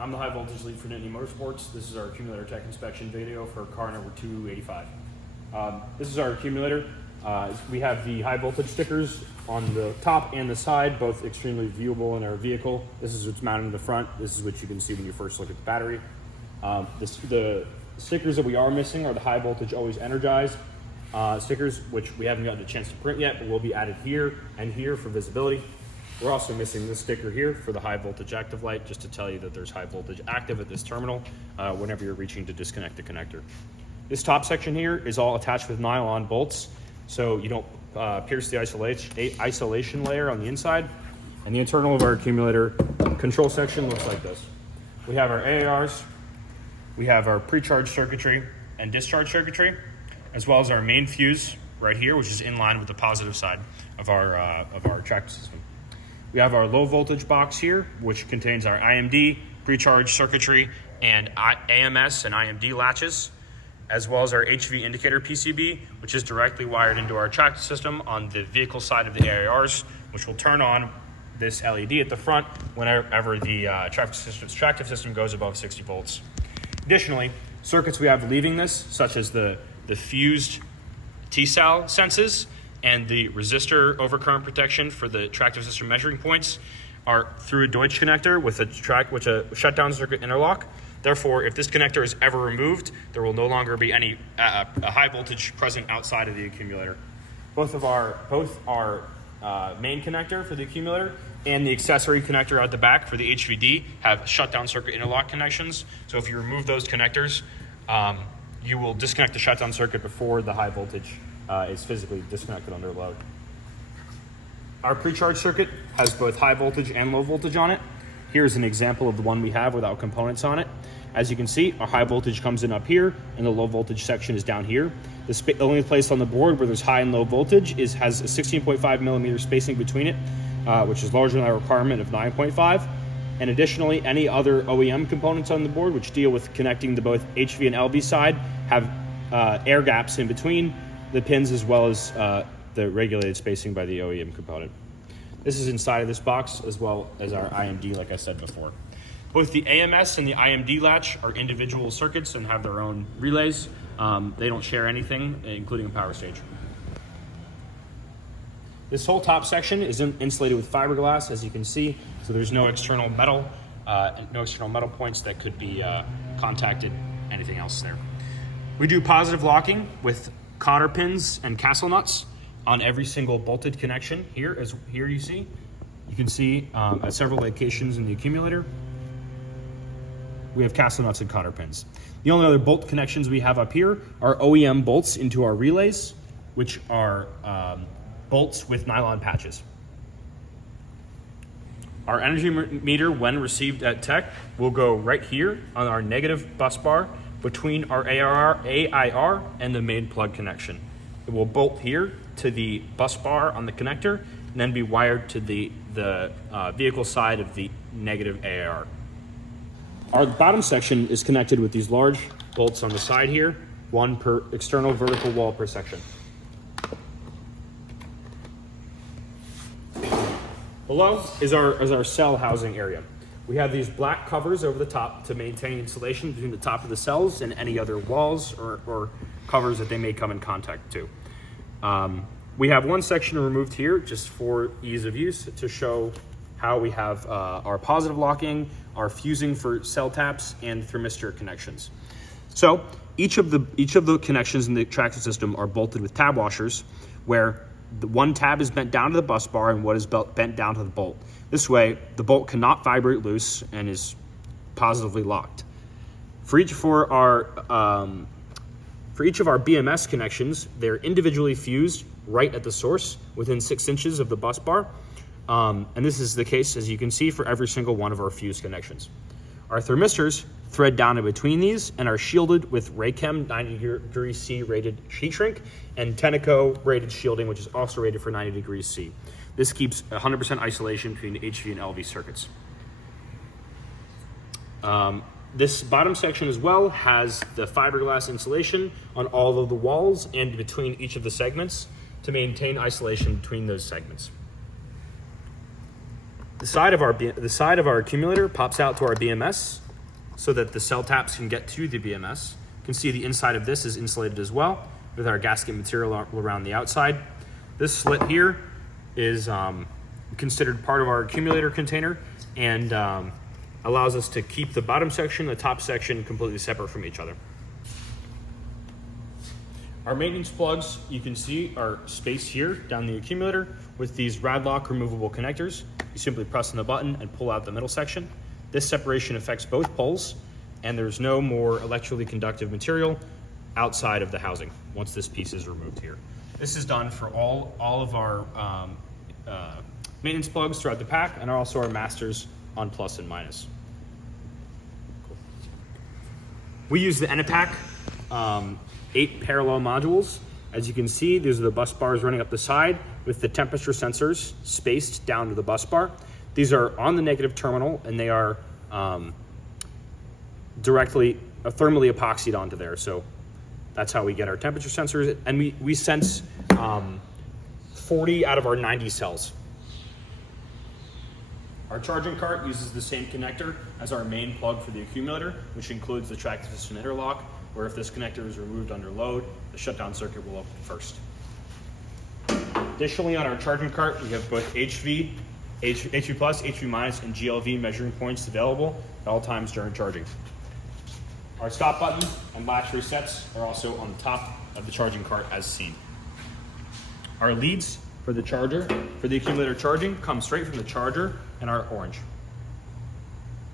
I'm the high voltage lead for Nittany Motorsports. This is our accumulator tech inspection video for car number 285. This is our accumulator. We have the high voltage stickers on the top and the side, both extremely viewable in our vehicle. This is what's mounted in the front. This is what you can see when you first look at the battery. The stickers that we are missing are the high voltage always energized stickers, which we haven't gotten a chance to print yet, but will be added here and here for visibility. We're also missing this sticker here for the high voltage active light, just to tell you that there's high voltage active at this terminal whenever you're reaching to disconnect the connector. This top section here is all attached with nylon bolts, so you don't pierce the isolation layer on the inside. And the internal of our accumulator control section looks like this. We have our AARs, we have our pre-charge circuitry and discharge circuitry, as well as our main fuse right here, which is in line with the positive side of our tractor system. We have our low voltage box here, which contains our IMD, pre-charge circuitry, and AMS and IMD latches, as well as our HV indicator PCB, which is directly wired into our tractor system on the vehicle side of the AARs, which will turn on this LED at the front whenever the tractive system goes above 60 volts. Additionally, circuits we have leaving this, such as the fused T-cell senses and the resistor overcurrent protection for the tractive system measuring points, are through a Deutsch connector with a shutdown circuit interlock. Therefore, if this connector is ever removed, there will no longer be any a high voltage present outside of the accumulator. Both our main connector for the accumulator and the accessory connector out the back for the HVD have shutdown circuit interlock connections. So if you remove those connectors, you will disconnect the shutdown circuit before the high voltage is physically disconnected under load. Our pre-charge circuit has both high voltage and low voltage on it. Here's an example of the one we have without components on it. As you can see, our high voltage comes in up here and the low voltage section is down here. The only place on the board where there's high and low voltage has a 16.5 millimeter spacing between it, which is larger than our requirement of 9.5. And additionally, any other OEM components on the board, which deal with connecting to both HV and LV side, have air gaps in between the pins, as well as the regulated spacing by the OEM component. This is inside of this box, as well as our IMD, like I said before. Both the AMS and the IMD latch are individual circuits and have their own relays. They don't share anything, including a power stage. This whole top section is insulated with fiberglass, as you can see, so there's no external metal points that could be contacted, anything else there. We do positive locking with cotter pins and castle nuts on every single bolted connection. Here you can see at several locations in the accumulator, we have castle nuts and cotter pins. The only other bolt connections we have up here are OEM bolts into our relays, which are bolts with nylon patches. Our energy meter, when received at Tech, will go right here on our negative bus bar between our AIR and the main plug connection. It will bolt here to the bus bar on the connector and then be wired to the vehicle side of the negative AIR. Our bottom section is connected with these large bolts on the side here, one per external vertical wall per section. Below is our cell housing area. We have these black covers over the top to maintain insulation between the top of the cells and any other walls or covers that they may come in contact to. We have one section removed here just for ease of use to show how we have our positive locking, our fusing for cell taps, and thermistor connections. So each of the connections in the tractor system are bolted with tab washers, where the one tab is bent down to the bus bar and what is bent down to the bolt. This way, the bolt cannot vibrate loose and is positively locked. For each of our BMS connections, they're individually fused right at the source within 6 inches of the bus bar. And this is the case, as you can see, for every single one of our fuse connections. Our thermistors thread down in between these and are shielded with Raychem 90°C rated heat shrink and Tenneco rated shielding, which is also rated for 90°C. This keeps 100% isolation between the HV and LV circuits. This bottom section as well has the fiberglass insulation on all of the walls and between each of the segments to maintain isolation between those segments. The side of our accumulator pops out to our BMS so that the cell taps can get to the BMS. You can see the inside of this is insulated as well with our gasket material around the outside. This slit here is considered part of our accumulator container and allows us to keep the bottom section, the top section completely separate from each other. Our maintenance plugs, you can see, are spaced here down the accumulator with these Radlock removable connectors. You simply press on the button and pull out the middle section. This separation affects both poles, and there's no more electrically conductive material outside of the housing once this piece is removed here. This is done for all of our maintenance plugs throughout the pack, and also our masters on plus and minus. Cool. We use the Enipack 8 parallel modules. As you can see, these are the bus bars running up the side with the temperature sensors spaced down to the bus bar. These are on the negative terminal, and they are directly thermally epoxied onto there. So that's how we get our temperature sensors. And we sense 40 out of our 90 cells. Our charging cart uses the same connector as our main plug for the accumulator, which includes the track resistant interlock, where if this connector is removed under load, the shutdown circuit will open first. Additionally, on our charging cart, we have both HV plus, HV minus, and GLV measuring points available at all times during charging. Our stop button and latch resets are also on the top of the charging cart as seen. Our leads for the charger, for the accumulator charging, come straight from the charger and are orange.